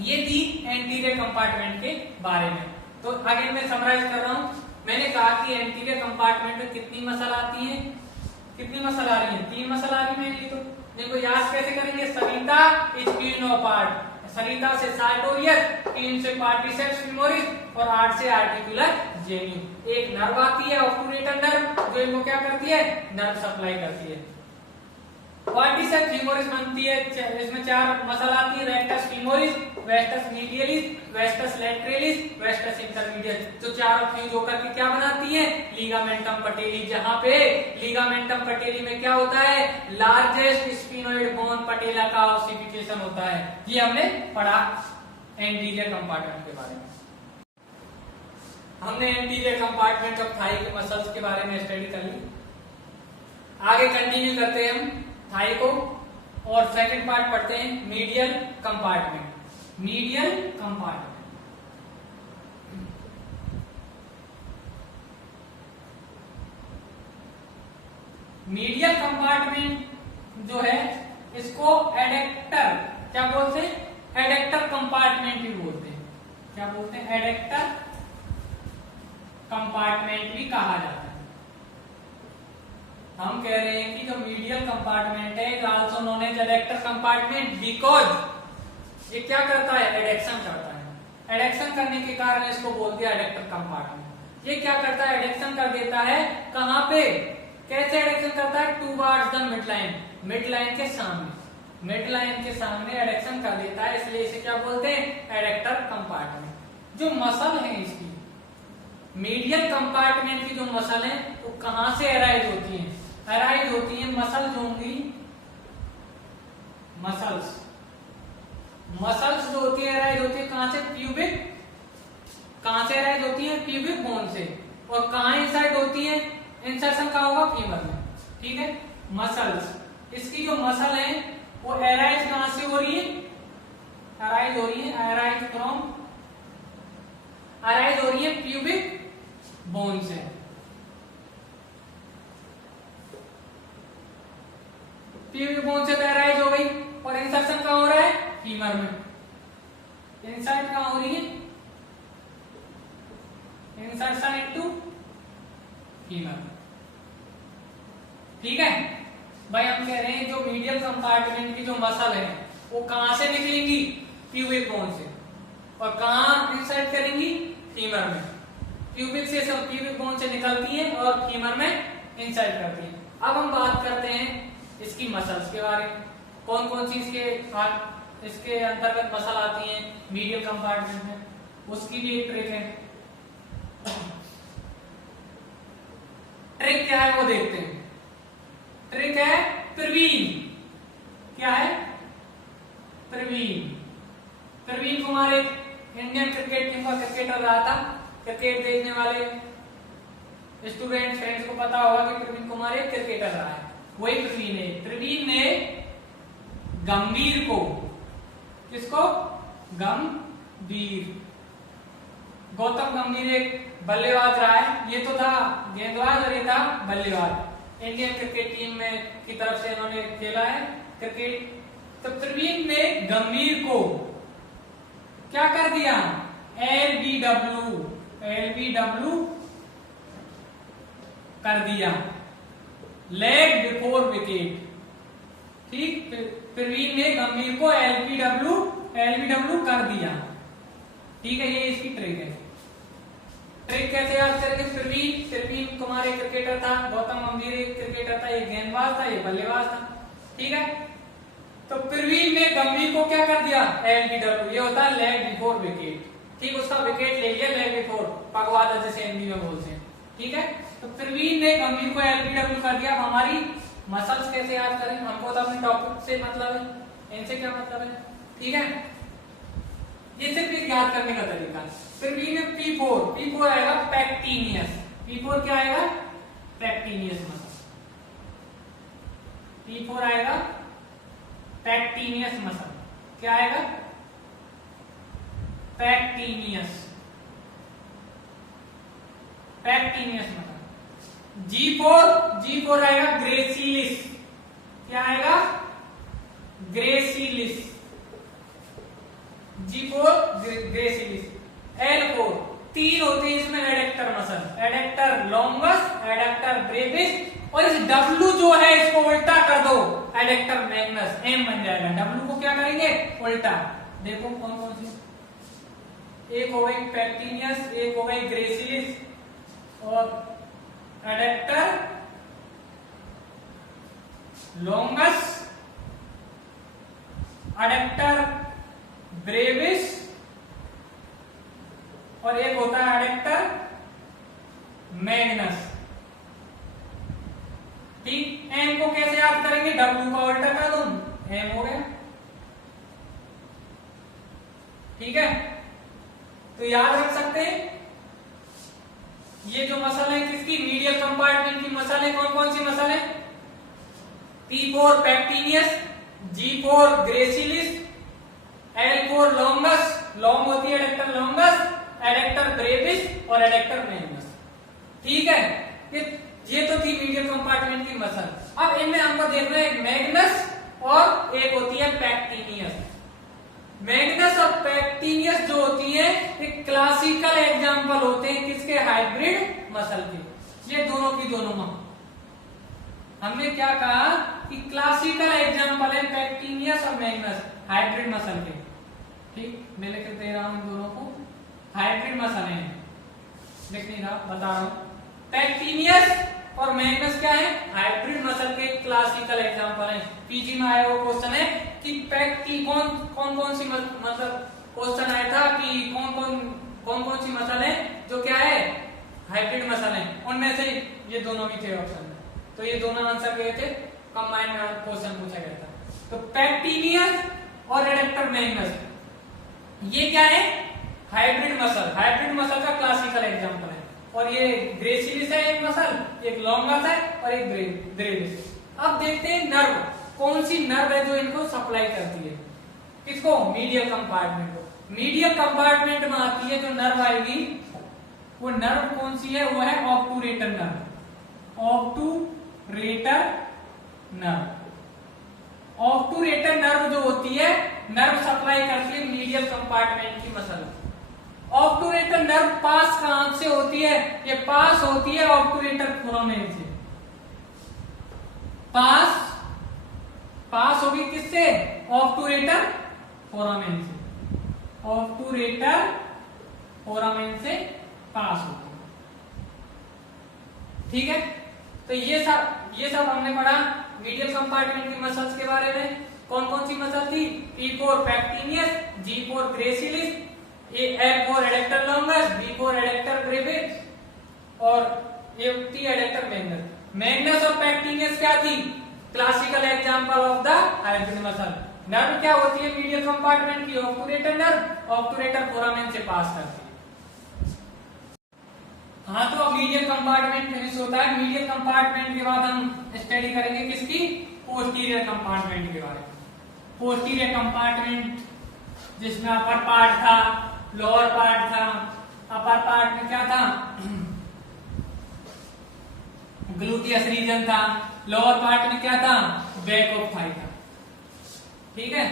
ये थी एंटीरियर कंपार्टमेंट के बारे में। तो आगे मैं समराइज कर रहा हूं। मैंने कहा कि एंटीरियर कंपार्टमेंट में कितनी मसल आती है? कितनी मसल आ रही है? 3 मसल आ रही है। तो देखो याद कैसे करेंगे? सरिता स्पिनोपार्ट, सरिता से सार्टोरियस, 3 से क्वाड्रिसेप्स फीमोरिस और 8 से आर्टिकुलर जेनिन। एक नर्व आती है ऑब्टूरेटर नर्व जो इनको क्या करती है? नर्व सप्लाई करती है। क्वाड्रिसेप फीमोरिस बनती है, इसमें 4 मसल आती है, rectus femoris, vastus medialis, vastus lateralis, vastus intermedius. तो चारों फ्यूज होकर के क्या बनाती है? Ligamentum patellae. जहां पे लिगामेंटम पटेली में क्या होता है? लार्जेस्ट स्फीनोइड बोन पटेला का ऑसिफिकेशन होता है। ये हमने पढ़ा एंटीरियर कंपार्टमेंट के बारे में। हमने एंटीरियर कंपार्टमेंट ऑफ थाई के मसल्स के बारे में स्टडी कर ली। आगे कंटिन्यू करते हैं हम थाई को और सेकंड पार्ट पढ़ते हैं medial compartment. Medial compartment medial compartment जो है इसको एडेक्टर क्या बोलते हैं? एडेक्टर कंपार्टमेंट भी बोलते हैं। क्या बोलते हैं? एडेक्टर कंपार्टमेंट भी कहा जाता है। हम कह रहे हैं कि जो मीडियल कंपार्टमेंट है is also known as adductor compartment because ये क्या करता है? एडेक्शन करता है। एडेक्शन करने के कारण इसको बोल दिया एडेक्टर कंपार्टमेंट। ये क्या करता है? एडेक्शन कर देता है। कहां पे? कैसे एडेक्शन करता है? Towards the mid line, mid line के सामने, मिड लाइन के सामने एडेक्शन कर देता है, इसलिए इसे क्या बोलते हैं? Adductor compartment. जो मसल है इसकी मीडियल कंपार्टमेंट की जो मसल है वो कहां से अराइज होती है? अराइज होती है मसल जो होंगी, मसल्स जो होती है अराइज होती है कहां से? प्यूबिक। कहां से अराइज होती है? प्यूबिक बोन से। और कहां इंसर्ट होती है? इंसर्शन कहां होगा? फीमर में। ठीक है। मसल्स, इसकी जो मसल है वो अराइज कहां से हो रही है? अराइज हो रही है अराइज हो रही है प्यूबिक बोन से। प्यूबिक बोन से अराइज हो गई और इंसर्शन कहां हो रहा है? फीमर में। इंसर्ट कहां हो रही है? Insertion into femur. ठीक है भाई, हम कह रहे हैं जो मीडियल कंपार्टमेंट की जो मसल है वो कहां से निकलेंगी? प्यूबिक बोन से। और कहां इंसर्ट करेंगी? फीमर में। प्यूबिक बोन से निकलती है और फीमर में इंसर्ट करती है। अब हम बात करते हैं इसकी मसल्स के बारे में। कौन कौन सी इसके अंतर्गत मसल आती हैं मीडियल कंपार्टमेंट में, उसकी भी एक ट्रिक है। ट्रिक क्या है वो देखते हैं। ट्रिक है प्रवीण। क्या है? प्रवीण कुमार एक इंडियन क्रिकेट टीम का क्रिकेटर रहा था। क्रिकेट देखने वाले स्टूडेंट फ्रेंड्स को पता होगा कि प्रवीण कुमार एक क्रिकेटर रहा है। वही प्रवीण है। प्रवीण ने गंभीर को, किसको? गंभीर, गौतम गंभीर एक बल्लेबाज रहा है। ये तो था गेंदबाज और ये था बल्लेबाज। इंडियन क्रिकेट टीम में की तरफ से इन्होंने खेला है क्रिकेट। तो प्रवीण ने गंभीर को क्या कर दिया? एलबीडब्ल्यू कर दिया, लेग बिफोर विकेट। ठीक, प्रवीण ने गंभीर को एलबीडब्ल्यू कर दिया। ठीक है, ये इसकी ट्रिक है। ट्रिक कैसे याद करेंगे? प्रवीण कुमार एक क्रिकेटर था, गौतम गंभीर एक क्रिकेटर था, ये गेंदबाज था, ये बल्लेबाज था। ठीक है, तो प्रवीण ने गंभीर को क्या कर दिया? एलबीडब्ल्यू, ये होता है लेग बिफोर विकेट। ठीक, उसका विकेट ले लिया लेग बिफोर, पगवादा जैसे हिंदी में बोलते हैं। ठीक है, तो प्रवीण ने गंभीर को एलबीडब्ल्यू कर दिया। हमारी मसल्स कैसे याद करें? हमको तो अपने टॉपिक से मतलब है, इनसे क्या मतलब है? ठीक है, ये सिर्फ एक याद करने का तरीका। प्रवीण में P4 आएगा पैक्टिनियस। P4 क्या आएगा? पैक्टिनियस मसल। P4 आएगा पैक्टिनियस मसल। क्या आएगा? पैक्टिनियस मसल। G4 आएगा ग्रेसिलिस। क्या आएगा? ग्रेसिलिस। G4 gracilis. L4 तीन होती है इसमें adductor muscle, adductor longus, adductor Brevis, और इस W जो है इसको उल्टा कर दो, एडेक्टर मैग्नस, M बन जाएगा। W को क्या करेंगे? उल्टा। देखो कौन कौन सी, एक हो गई पैक्टिनियस, एक हो गई ग्रेसिलिस, और एडेक्टर लॉन्गस एडेक्टर ब्रेविस और एक होता है एडेक्टर मैग्नस। ठीक, एम को कैसे याद करेंगे, डब्ल्यू का उल्टा कर दूं, एम हो गया। ठीक है, तो याद रख सकते हैं ये जो मसल है किसकी, मीडियल कंपार्टमेंट की मसल है। कौन कौन सी मसल है, P4 पैक्टिनियस, G4 gracilis, L4 longus, long होती है एडेक्टर लॉन्गस, एडेक्टर ब्रेविस और एडेक्टर मैग्नस। ठीक है, ये तो थी मीडियल कंपार्टमेंट की मसल। अब इनमें हमको देखना है मैग्नस और एक होती है पैक्टिनियस। मैग्नस और पैक्टिनियस जो होती है एक क्लासिकल एग्जांपल होते हैं किसके, हाइब्रिड मसल के। ये दोनों की दोनों मां, हमने क्या कहा कि क्लासिकल एग्जांपल है पैक्टिनियस और मैग्नस हाइब्रिड मसल के। ठीक, मैं लिख दे रहा हूं दोनों को, हाइब्रिड मसल है, लिख नहीं रहा, बता रहा हूं। पैक्टिनियस और मैग्नस क्या है, हाइब्रिड मसल के क्लासिकल एग्जांपल है। पीजी में आया वो क्वेश्चन है कि पैक्टी कौन कौन सी मतलब क्वेश्चन आया था कि कौन कौन सी मसल है जो क्या है, हाइब्रिड मसल है। उनमें से ये दोनों भी थे ऑप्शन में, तो ये दोनों आंसर गए थे, कंबाइंड क्वेश्चन पूछा गया था। तो पैक्टिनियस और एडेक्टर मैग्नस ये क्या है, हाइब्रिड मसल का क्लासिकल एग्जांपल है। और ये ग्रेसिलिस है एक मसल, एक लॉन्गस है और एक ब्रेविस। अब देखते हैं नर्व, कौन सी नर्व है जो इनको सप्लाई करती है, किसको, मीडियल कंपार्टमेंट को। मीडियल कंपार्टमेंट में आती है जो नर्व आएगी, वो नर्व कौन सी है, वो है obturator nerve. Obturator nerve, obturator nerve जो होती है, नर्व सप्लाई करती है मीडियल कंपार्टमेंट की मसल। ऑब्टूरेटर नर्व पास कहां से होती है, ये पास होती है ऑब्टूरेटर फोरामेन से। पास होगी किससे, ऑब्टूरेटर फोरामेन से। ऑब्टूरेटर फोरामेन से पास होती है। ठीक है, तो ये सब हमने पढ़ा मीडियल कंपार्टमेंट की मसल्स के बारे में। कौन कौन सी मसल थी, P4 पैक्टिनियस, G4 gracilis, L4 adductor longus, B4 adductor Brevis और A एडेक्टर मैग्नस। मैग्नस और पैक्टिनियस क्या थी, classical example of the hybrid muscle. Nerve क्या होती है मीडियल कंपार्टमेंट की, ऑब्टूरेटर नर्व, ऑब्टूरेटर फोरामेन से पास करती है। हाँ, तो अब मीडियल कंपार्टमेंट फिनिश होता है। मीडियल कंपार्टमेंट के बाद हम स्टडी करेंगे किसकी, पोस्टीरियर कंपार्टमेंट के बारे में। पोस्टीरियर कंपार्टमेंट जिसमें अपर पार्ट था, लोअर पार्ट था। अपर पार्ट में क्या था, ग्लूटियस रीजन था। लोअर पार्ट में क्या था, बैक ऑफ थाई था। ठीक है,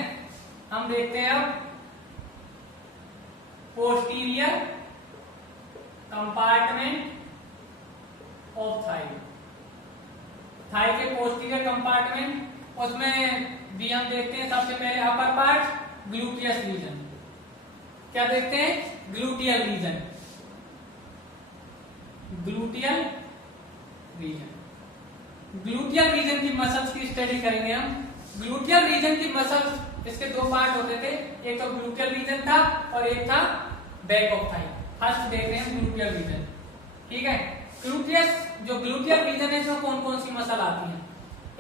हम देखते हैं अब posterior compartment of thigh. Thigh के पोस्टीरियर कंपार्टमेंट, उसमें भी हम देखते हैं सबसे पहले अपर पार्ट ग्लूटियस रीजन। क्या देखते हैं, ग्लूटियल रीजन। ग्लूटियल रीजन की मसल्स की स्टडी करेंगे हम। ग्लूटियल रीजन की मसल्स, इसके दो पार्ट होते थे, एक तो ग्लूटियल रीजन था और एक था बैक ऑफ थाई। फर्स्ट देख रहे हैं ग्लूटियल रीजन। ठीक है, ग्लूटियल रीजन है, इसमें कौन कौन सी मसल आती है।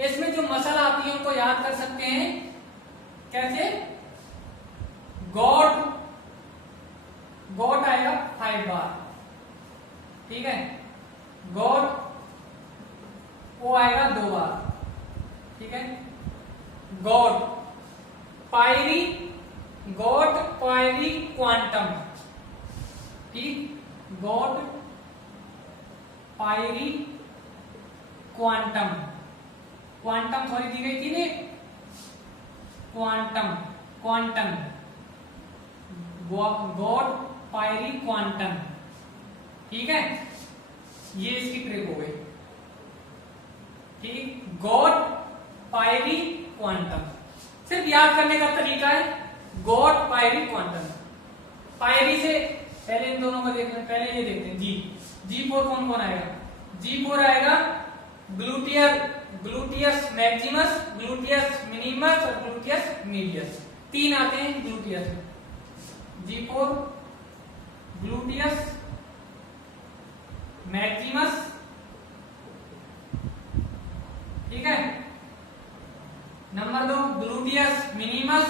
इसमें जो मसल आती है उनको याद कर सकते हैं कैसे, गॉट आएगा 5 बार। ठीक है, गॉट ओ आएगा 2 बार। ठीक है, गॉट पायरी क्वांटम। ठीक, गॉट पायरी क्वांटम सॉरी दी गई थी ने, क्वांटम गॉड पायरी क्वांटम। ठीक है, ये इसकी ट्रिक हो गई। ठीक, गॉड पायरी क्वांटम सिर्फ याद करने का तरीका है, गॉड पायरी क्वांटम। पायरी से पहले इन दोनों को देखते हैं, पहले ये देखते हैं G4 कौन कौन आएगा। G4 आएगा ग्लूटियस मैक्सिमस, ग्लूटियस मिनिमस और ग्लूटियस मीडियस। तीन आते हैं ग्लूटियस, G4 ग्लूटियस मैक्सिमस, ठीक है। नंबर 2 ग्लूटियस मिनिमस,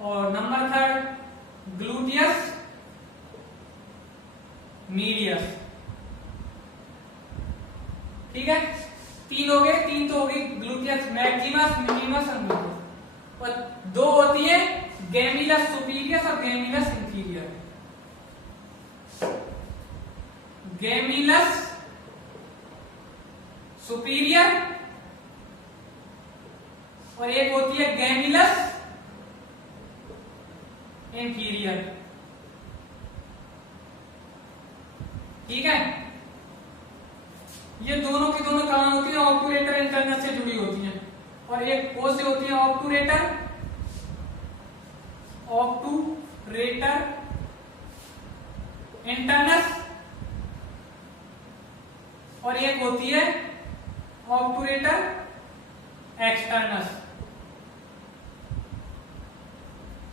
और नंबर 3 ग्लूटियस मीडियस, ठीक है। तीन हो गए, तीन तो हो गई ग्लूटियस मैक्सिमस, मिनिमस और मीडियस, और दो होती है गैमिलस सुपीरियस और गैमिलस इंफीरियर। गैमिलस सुपीरियर और एक होती है गैमिलस इंफीरियर, ठीक है। ये दोनों की दोनों कहां होती है? ऑब्टूरेटर इंटरनस से जुड़ी होती हैं, और एक ओ से होती है ऑब्टूरेटर, ऑब्टूरेटर इंटरनस, और एक होती है ऑब्टूरेटर एक्सटर्नस,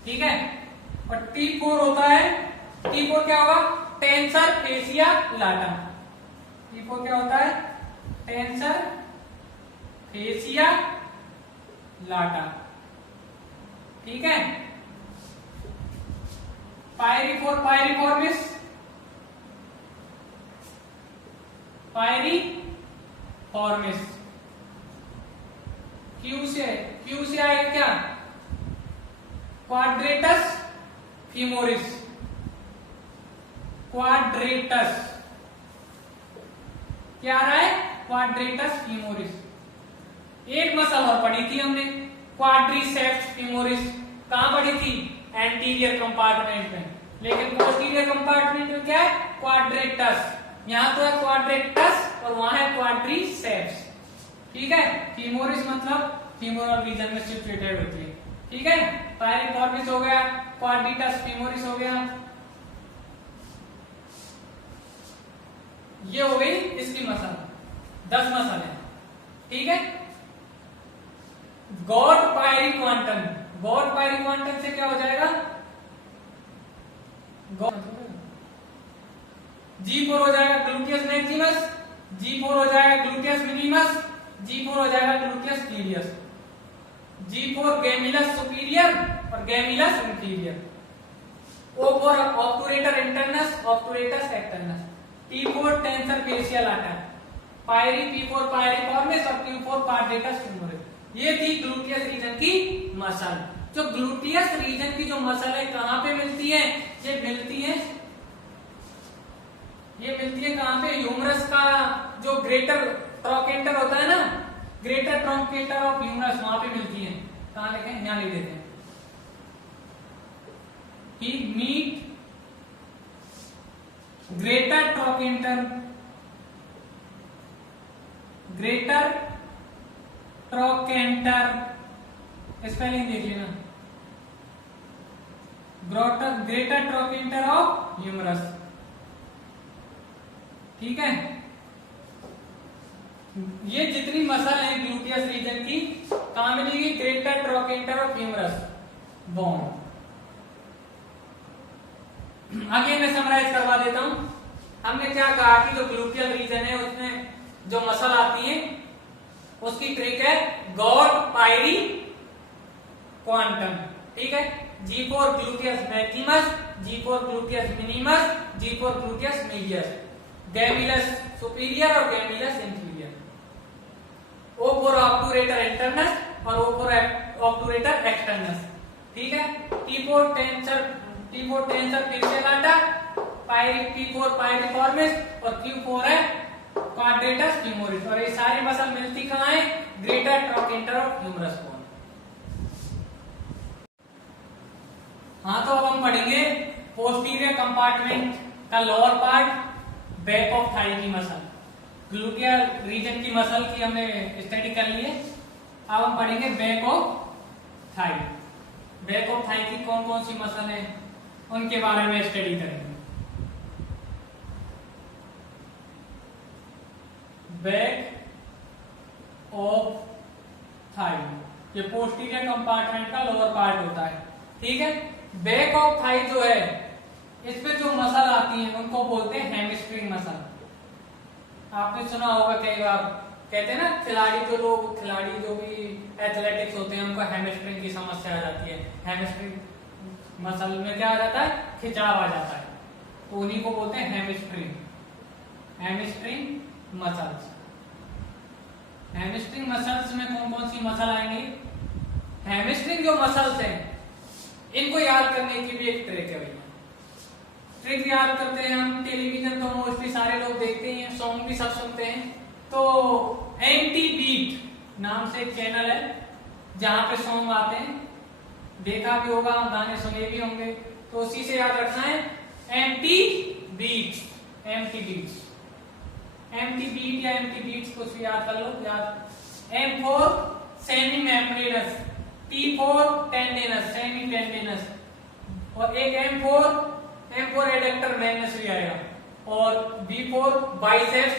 ठीक है। और T4 होता है, T4 क्या होगा? टेंसर फेसिया लाटा। T4 क्या होता है? टेंसर फेसिया लाटा, ठीक है। पायरीफोर पायरीफॉर्मिस, पायरीफॉर्मिस, क्यू से आएगा क्या? क्वाड्रेटस फीमोरिस, क्वाड्रेटस क्या आ रहा है? Quadratus femoris. एक मसल और पढ़ी थी हमने, क्वाड्रिसेप्स फीमोरिस। कहां पढ़ी थी? एंटीरियर कंपार्टमेंट में, लेकिन पोस्टीरियर कंपार्टमेंट में क्या है? क्वाड्रेटस। यहां तो है क्वाड्रेटस और वहां है क्वाड्रिसेप्स, ठीक है। फीमोरिस मतलब फीमोरल रीजन में सिचुएटेड होती है, ठीक है। पायरीफॉर्मिस हो गया, क्वाड्रेटस फीमोरिस हो गया, ये हो गई इसकी मसल। 10 मसल है, ठीक है। गॉड पायरी क्वांटम, गॉड पायरी क्वांटम से क्या हो जाएगा? G4 हो जाएगा ग्लूटियस मैक्सिमस, G4 हो जाएगा ग्लूटियस मिनिमस, G4 हो जाएगा gluteus medius, G4 gemellus superior और gemellus inferior, O4 obturator internus, obturator externus, T4 tensor fasciae latae, पायरी P4 पायरीफॉर्मिस और Q4 क्वाड्रेटस फीमोरिस। ये थी ग्लूटियस रीजन की मसल। जो ग्लूटियस रीजन की जो मसल है कहां पे मिलती है? ये मिलती है कहां पे? ह्यूमरस का जो ग्रेटर ट्रोकेंटर होता है ना, ग्रेटर ट्रोकेंटर ऑफ ह्यूमरस, वहां पे मिलती है। कहां लिखे? यहां लिख देते हैं कि meet greater trochanter, greater trochanter, spelling देख लेना, ग्रेटर ट्रोकेंटर ऑफ ह्यूमरस, ठीक है। ये जितनी मसल है ग्लूटियस रीजन की कहां मिलेगी? Greater trochanter of humerus bone. आगे मैं समराइज करवा देता हूं। हमने क्या कहा कि जो ग्लूटियल रीजन है उसमें जो मसल आती है उसकी ट्रिक है गॉड पायरी क्वांटम, ठीक है। G4 gluteus maximus, G4 gluteus minimus, G4 gluteus medius, gemellus superior और gemellus inferior, O4 obturator internus और O4 ऑब्टूरेटर एक्सटर्नस, ठीक है। T4 टेंसर फेसिया लाटा, P4 पायरीफॉर्मिस और Q4 है क्वाड्रेटस फीमोरिस। और ये सारी मसल मिलती कहां है? Greater trochanter of humerus bone. हाँ, तो अब हम पढ़ेंगे पोस्टीरियर कंपार्टमेंट का lower part, back of thigh की मसल। ग्लूटियल रीजन की मसल की हमने स्टडी कर ली है। अब हम पढ़ेंगे back of thigh. Back of thigh की कौन कौन सी मसल है उनके बारे में स्टडी करेंगे। बैक ऑफ थाई ये पोस्टीरियर कंपार्टमेंट का लोअर पार्ट होता है, ठीक है। बैक ऑफ थाई जो है, इस पे जो मसल आती है उनको बोलते हैं हैमस्ट्रिंग मसल। आपने सुना होगा कई बार, कहते हैं ना खिलाड़ी जो भी एथलेटिक्स होते हैं उनको हैमस्ट्रिंग की समस्या आ जाती है। हैमस्ट्रिंग मसल में क्या आ जाता है, खिंचाव आ जाता है, तो उन्हीं को बोलते हैं हैमस्ट्रिंग मसल्स। हैमस्ट्रिंग मसल्स में कौन कौन सी मसल आएंगी? हैमस्ट्रिंग जो मसल्स हैं इनको याद करने की भी एक ट्रिक है भैया। ट्रिक याद करते हैं हम, टेलीविजन तो मोस्टली सारे लोग देखते ही हैं, सॉन्ग भी सब सुनते हैं। तो एंटी बीट नाम से एक चैनल है जहां पे सॉन्ग आते हैं, देखा भी होगा, गाने सुने भी होंगे, तो उसी से याद रखना है एंटी बीट या एंटी बीट्स कुछ भी याद कर लो। याद M for semi membranous, T for tendinous, semi tendinous, और एक एम फॉर एडेक्टर मैग्नस भी आएगा, और बी फॉर बाइसेप्स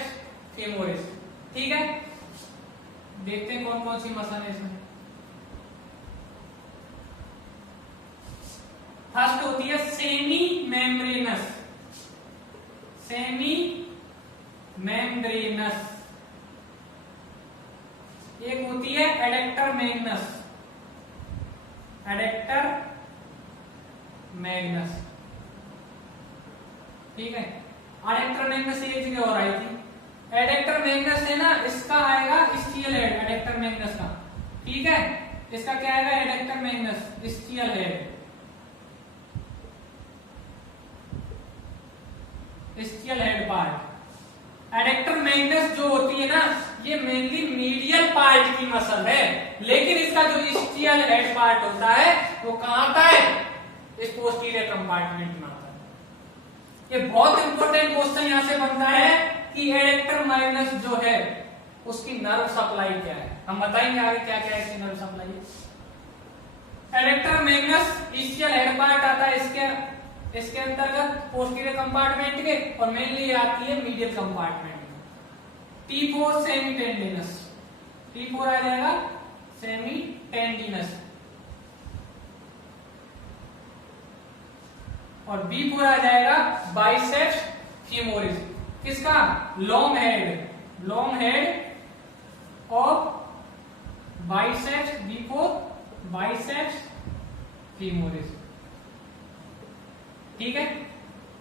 फीमोरिस, ठीक है। देखते हैं कौन कौन सी मसल है इसमें। फर्स्ट होती है सेमी मेम्ब्रेनस, एक होती है एडेक्टर मैग्नस, ठीक है। एडेक्टर मैग्नस ये जगह और आई थी। एडेक्टर मैग्नस है ना, इसका आएगा स्टियल हेड, एडेक्टर मैग्नस का, ठीक है। इसका क्या आएगा? Adductor magnus ischial head, ischial head part. Adductor magnus जो होती है ना, ये मेनली मीडियल पार्ट की मसल है, लेकिन इसका जो स्टियल हेड पार्ट होता है वो कहां आता है? इस पोस्टीरियर कंपार्टमेंट में आता है। ये बहुत इंपॉर्टेंट क्वेश्चन यहां से बनता है कि एडेक्टर मैग्नस जो है उसकी नर्व सप्लाई क्या है। हम बताएंगे आगे क्या क्या है इसकी nerve supply. Adductor magnus ischial head part आता है इसके अंतर्गत पोस्टीरियर कंपार्टमेंट के, और मेनली आती है मीडियल कंपार्टमेंट में। T4 सेमी टेंडिनस, T4 आ जाएगा सेमी टेंडिनस, और B4 आ जाएगा बाइसेप्स फीमोरिस। किसका? Long head of biceps, B4 biceps femoris, ठीक है।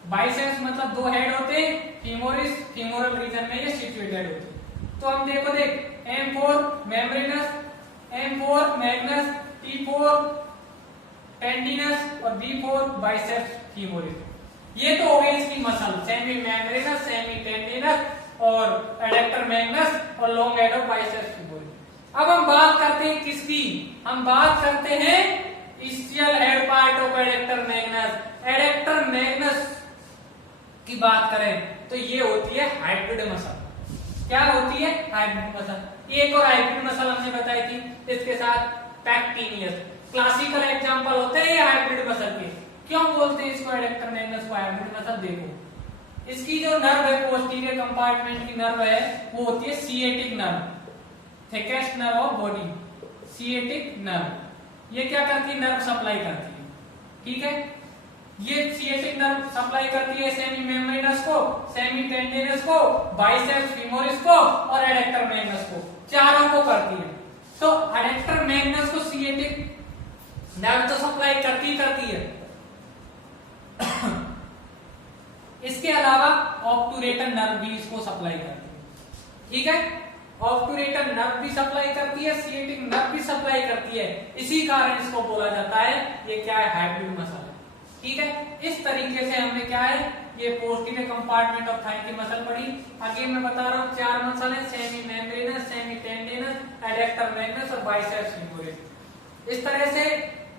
बाइसेप्स मतलब दो हेड होते हैं, फीमोरल रीजन में ये सिचुएटेड होते हैं। तो हम देख M4 membranes, M4 Magnus, T4 tendinous और B4 बाइसेप्स फीमोरिस। ये तो हो गई इसकी muscle, semi membranes, semi tendinous और एडेक्टर मैग्नस और long head of biceps femoris. अब हम बात करते हैं किसकी? हम बात करते हैं ischial head part of adductor magnus. Adductor magnus की बात करें तो ये होती है हाइब्रिड मसल। क्या होती है? Hybrid muscle. एक और हाइब्रिड मसल हमने बताई थी, इसके साथ पैक्टिनियस। क्लासिकल एग्जांपल होते हैं ये हाइब्रिड मसल के। क्यों बोलते हैं इसको एडेक्टर मैग्नस को हाइब्रिड मसल? देखो, इसकी जो नर्व है पोस्टीरियर कंपार्टमेंट की नर्व है वो होती है sciatic nerve, thickest nerve of body, sciatic nerve. ये क्या करती है? नर्व सप्लाई करती है, ठीक है। ये सिएटिक नर्व सप्लाई करती है सेमी मेम्ब्रेनस को, सेमी टेंडिनस को, बाइसेप्स फीमोरिस को और एडेक्टर मैग्नस को, चारों को करती है। तो एडेक्टर मैग्नस को सिएटिक नर्व तो सप्लाई करती है। इसके अलावा ऑब्टूरेटर नर्व भी इसको सप्लाई करती है, ठीक है। ऑब्टूरेटर नर्व भी सप्लाई करती है, सिएटिक नर्व भी सप्लाई करती है। इसी कारण इसको बोला जाता है ये क्या है? हाइब्रिड मसल है, ठीक है। इस तरीके से हमने क्या है, ये पोस्टीरियर कंपार्टमेंट ऑफ थाई की मसल पढ़ी। अगेन मैं बता रहा हूँ, चार मसल है, semi membranes, semi tendinous, adductor Magnus और बाइसेप्स फीमोरिस। इस तरह से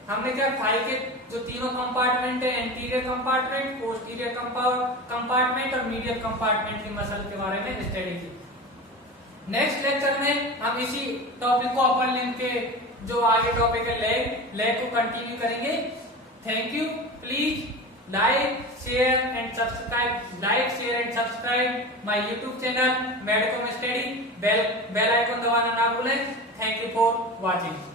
हमने क्या थाई के जो तीनों कंपार्टमेंट है, एंटीरियर कंपार्टमेंट, पोस्टीरियर कंपार्टमेंट और मीडियल कंपार्टमेंट की मसल के बारे में स्टडी की। नेक्स्ट लेक्चर में हम इसी टॉपिक को अपर लिम्ब के जो आगे टॉपिक है लेग को कंटिन्यू करेंगे। Thank you. Please like share and subscribe my YouTube channel Medicom study. Bell icon दबाना ना भूलें। Thank you for watching.